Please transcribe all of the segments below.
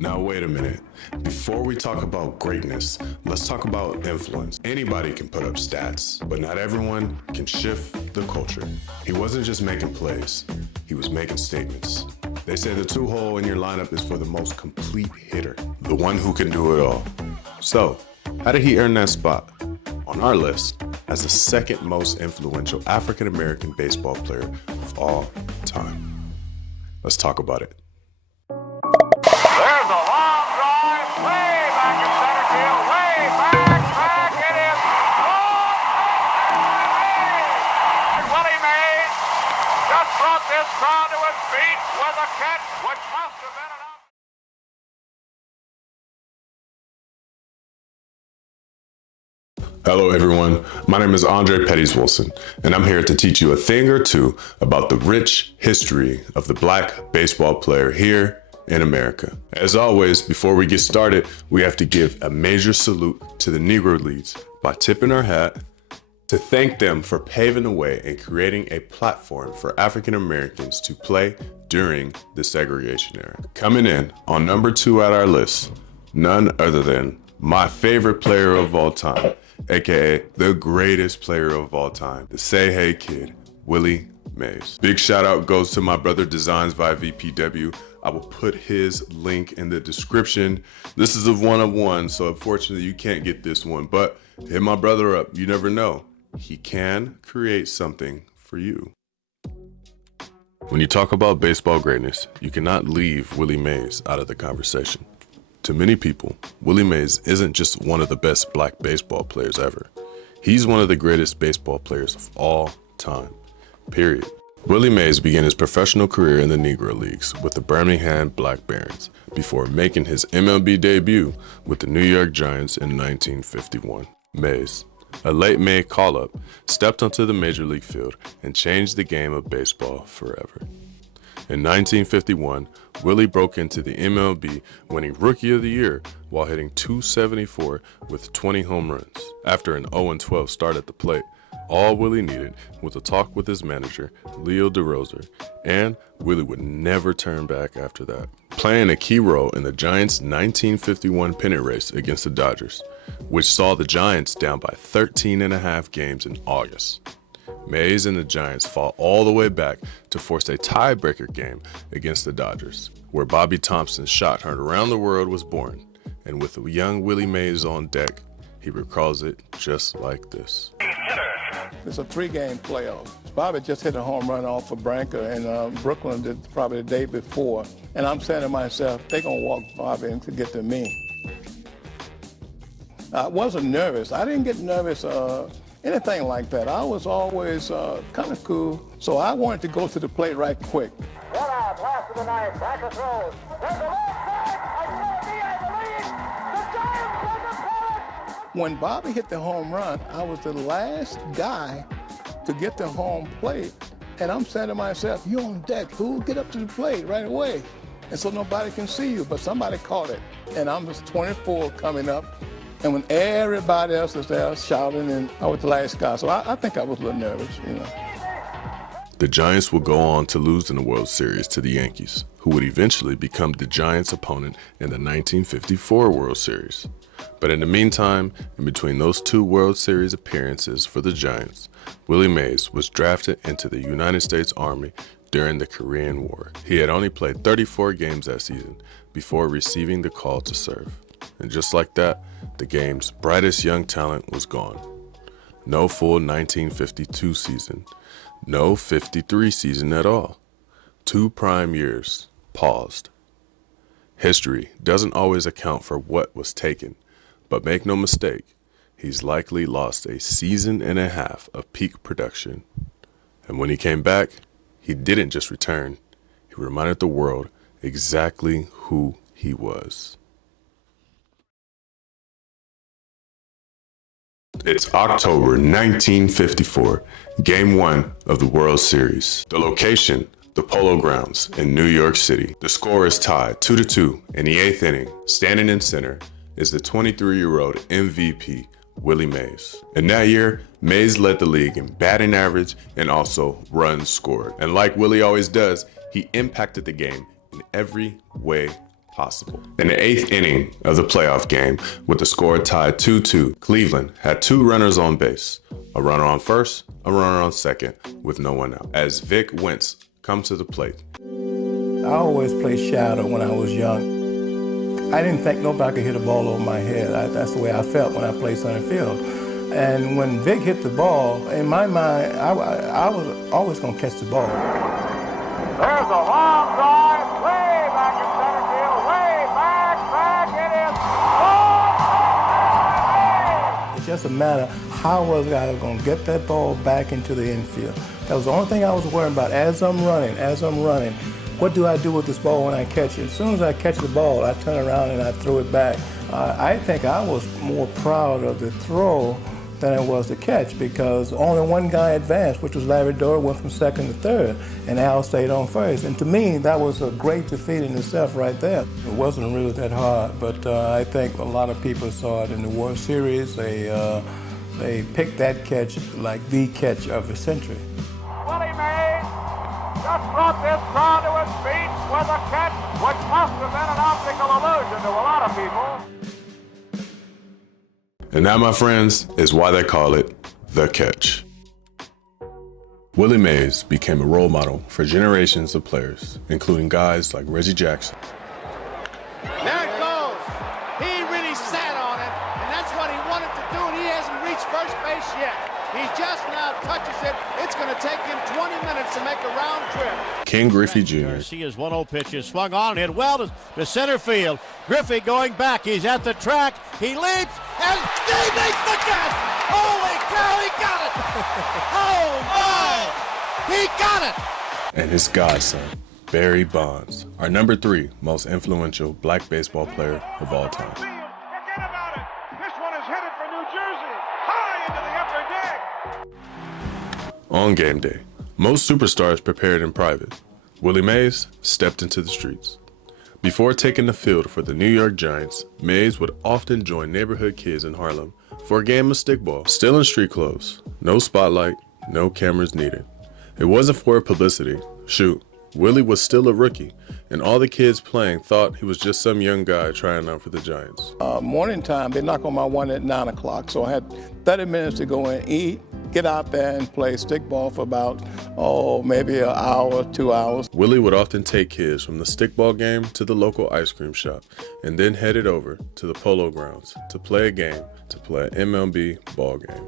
Now wait a minute. Before we talk about greatness, let's talk about influence. Anybody can put up stats, but not everyone can shift the culture. He wasn't just making plays, he was making statements. They say the 2-hole in your lineup is for the most complete hitter, the one who can do it all. So, how did he earn that spot on our list as the second most influential African-American baseball player of all time? Let's talk about it. There's a long drive, way back in center field, way back, it is Willie Mays just brought this crowd to its feet with a catch, which must have been enough. Hello everyone, my name is Andre Pettis Wilson, and I'm here to teach you a thing or two about the rich history of the black baseball player here in America. As always, before we get started, we have to give a major salute to the Negro Leagues by tipping our hat to thank them for paving the way and creating a platform for African Americans to play during the segregation era. Coming in on number 2 at our list, none other than my favorite player of all time, aka the greatest player of all time, the Say Hey Kid, Willie Mays. Big shout out goes to my brother Designs by VPW. I will put his link in the description. This is a one-of-one, so unfortunately you can't get this one, but hit my brother up. You never know. He can create something for you. When you talk about baseball greatness, you cannot leave Willie Mays out of the conversation. To many people, Willie Mays isn't just one of the best black baseball players ever. He's one of the greatest baseball players of all time, period. Willie Mays began his professional career in the Negro Leagues with the Birmingham Black Barons before making his MLB debut with the New York Giants in 1951. Mays, a late May call-up, stepped onto the major league field and changed the game of baseball forever. In 1951, Willie broke into the MLB, winning Rookie of the Year while hitting .274 with 20 home runs. After an 0-12 start at the plate, all Willie needed was a talk with his manager, Leo DeRosa, and Willie would never turn back after that, playing a key role in the Giants' 1951 pennant race against the Dodgers, which saw the Giants down by 13.5 games in August. Mays and the Giants fought all the way back to force a tiebreaker game against the Dodgers, where Bobby Thompson's shot heard around the world was born, and with a young Willie Mays on deck, he recalls it just like this. It's a 3-game playoff. Bobby just hit a home run off of Branca in Brooklyn probably the day before, and I'm saying to myself, they're going to walk Bobby in to get to me. I wasn't nervous. I didn't get nervous anything like that. I was always kind of cool, so I wanted to go to the plate right quick. One out, last of the ninth, back of throws. There's a left side, the Giants win the pennant. When Bobby hit the home run, I was the last guy to get to home plate, and I'm saying to myself, you're on deck, fool, get up to the plate right away. And so nobody can see you, but somebody caught it, and I'm just 24 coming up. And when everybody else is there shouting, and I was the last guy, so I think I was a little nervous, you know. The Giants would go on to lose in the World Series to the Yankees, who would eventually become the Giants' opponent in the 1954 World Series. But in the meantime, in between those 2 World Series appearances for the Giants, Willie Mays was drafted into the United States Army during the Korean War. He had only played 34 games that season before receiving the call to serve. And just like that, the game's brightest young talent was gone. No full 1952 season, no 53 season at all. 2 prime years paused. History doesn't always account for what was taken, but make no mistake, he's likely lost a season and a half of peak production. And when he came back, he didn't just return, he reminded the world exactly who he was. It's October 1954, Game 1 of the World Series. The location, the Polo Grounds in New York City. The score is tied 2-2 in the 8th inning. Standing in center is the 23-year-old MVP, Willie Mays. And that year, Mays led the league in batting average and also runs scored. And like Willie always does, he impacted the game in every way possible. In the 8th inning of the playoff game, with the score tied 2-2, Cleveland had 2 runners on base, a runner on first, a runner on second, with no one out, as Vic Wentz comes to the plate. I always played shadow when I was young. I didn't think nobody could hit a ball over my head. That's the way I felt when I played center field. And when Vic hit the ball, in my mind, I was always going to catch the ball. There's a long drive, way back in center field, way back, it is. It's just a matter how was I going to get that ball back into the infield. That was the only thing I was worried about as I'm running. What do I do with this ball when I catch it? As soon as I catch the ball, I turn around and I throw it back. I think I was more proud of the throw than it was the catch, because only one guy advanced, which was Larry Doyle, went from second to third, and Al stayed on first. And to me, that was a great defeat in itself right there. It wasn't really that hard, but I think a lot of people saw it in the World Series. They picked that catch like the catch of the century. Willie Mays just brought this crowd to its feet with a catch which must have been an optical illusion to a lot of people. And that, my friends, is why they call it the catch. Willie Mays became a role model for generations of players, including guys like Reggie Jackson. There it goes. He really sat on it, and that's what he wanted to do, and he hasn't reached first base yet. He just now touches it. It's going to take him 20 minutes to make a round trip. King Griffey Jr. See his 1-0 pitch is swung on, hit well to center field. Griffey going back. He's at the track. He leaps, and he makes the catch. Holy cow, he got it. Oh, my. He got it. And his godson, Barry Bonds, our number 3 most influential black baseball player of all time. Forget about it. This one is headed for New Jersey, high into the upper deck. On game day, most superstars prepared in private. Willie Mays stepped into the streets. Before taking the field for the New York Giants, Mays would often join neighborhood kids in Harlem for a game of stickball, still in street clothes. No spotlight, no cameras needed. It wasn't for publicity. Shoot, Willie was still a rookie, and all the kids playing thought he was just some young guy trying out for the Giants. Morning time, they knock on my one at 9 o'clock, so I had 30 minutes to go and eat, get out there and play stickball for about, maybe an hour, 2 hours. Willie would often take kids from the stickball game to the local ice cream shop, and then headed over to the polo grounds to play an MLB ball game.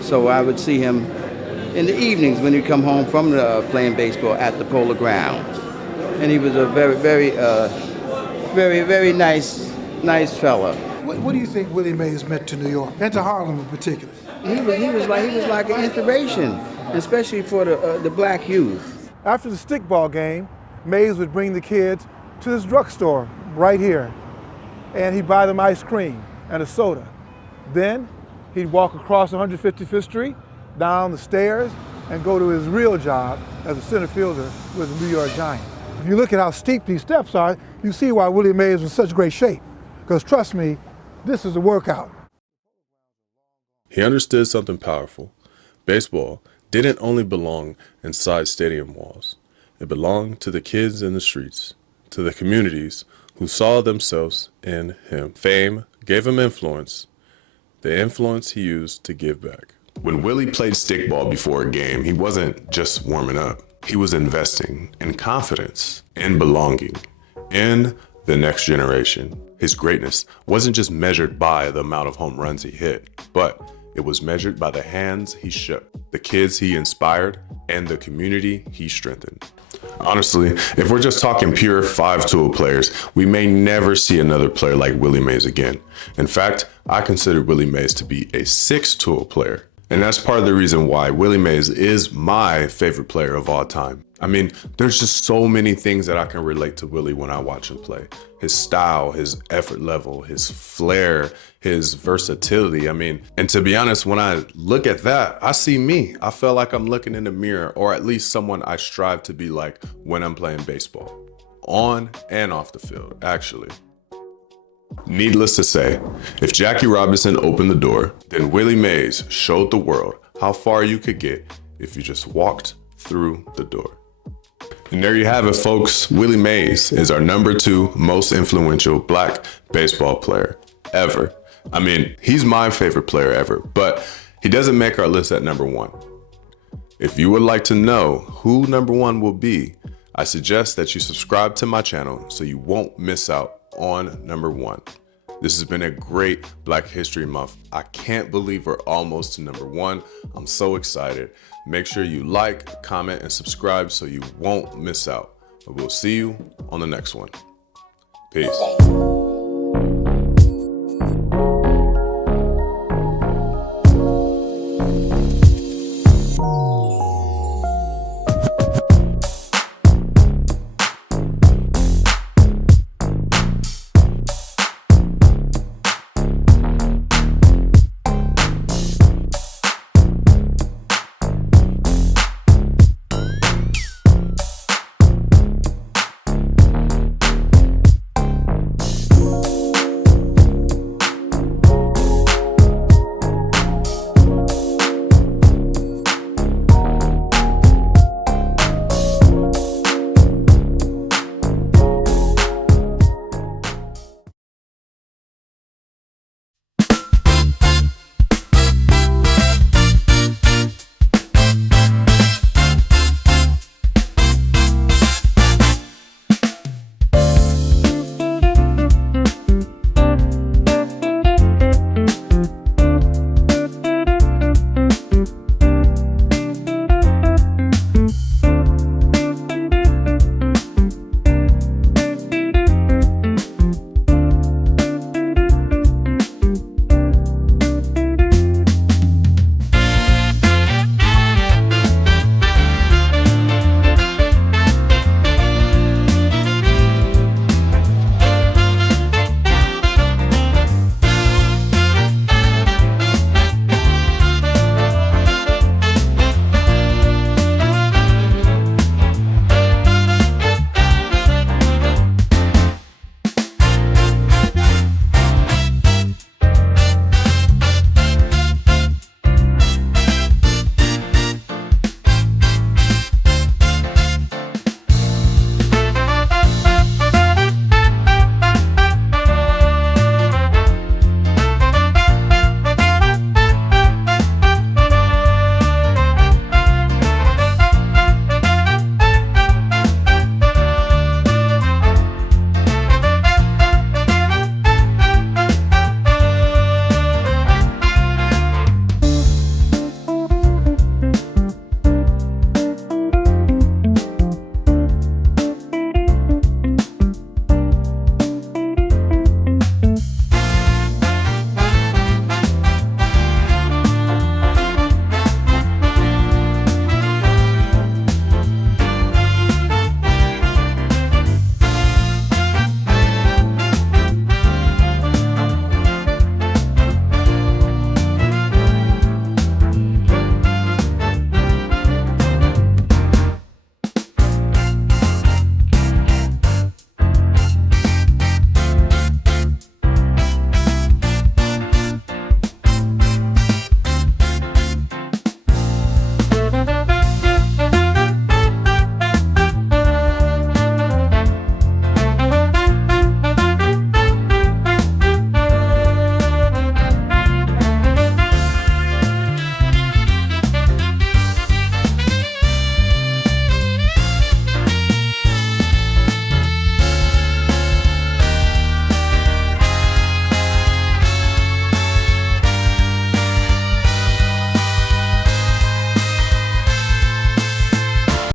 So I would see him in the evenings when he'd come home from playing baseball at the polo grounds. And he was a very, very nice fella. What do you think Willie Mays meant to New York, and to Harlem in particular? He was like an inspiration, especially for the black youth. After the stickball game, Mays would bring the kids to this drugstore right here, and he'd buy them ice cream and a soda. Then he'd walk across 155th Street, down the stairs, and go to his real job as a center fielder with the New York Giants. If you look at how steep these steps are, you see why Willie Mays was in such great shape. Because trust me, this is a workout. He understood something powerful. Baseball didn't only belong inside stadium walls. It belonged to the kids in the streets, to the communities who saw themselves in him. Fame gave him influence, the influence he used to give back. When Willie played stickball before a game, he wasn't just warming up. He was investing in confidence, in belonging, in the next generation. His greatness wasn't just measured by the amount of home runs he hit, but it was measured by the hands he shook, the kids he inspired, and the community he strengthened. Honestly, if we're just talking pure 5-tool players, we may never see another player like Willie Mays again. In fact, I consider Willie Mays to be a 6-tool player. And that's part of the reason why Willie Mays is my favorite player of all time. I mean, there's just so many things that I can relate to Willie when I watch him play. His style, his effort level, his flair, his versatility. I mean, and to be honest, when I look at that, I see me. I feel like I'm looking in the mirror, or at least someone I strive to be like when I'm playing baseball. On and off the field, actually. Needless to say, if Jackie Robinson opened the door, then Willie Mays showed the world how far you could get if you just walked through the door. And there you have it, folks. Willie Mays is our number 2 most influential black baseball player ever. I mean, he's my favorite player ever, but he doesn't make our list at number 1. If you would like to know who number 1 will be, I suggest that you subscribe to my channel so you won't miss out on number 1. This has been a great Black History Month. I can't believe we're almost to number 1. I'm so excited. Make sure you like, comment, and subscribe so you won't miss out. We'll see you on the next one. Peace.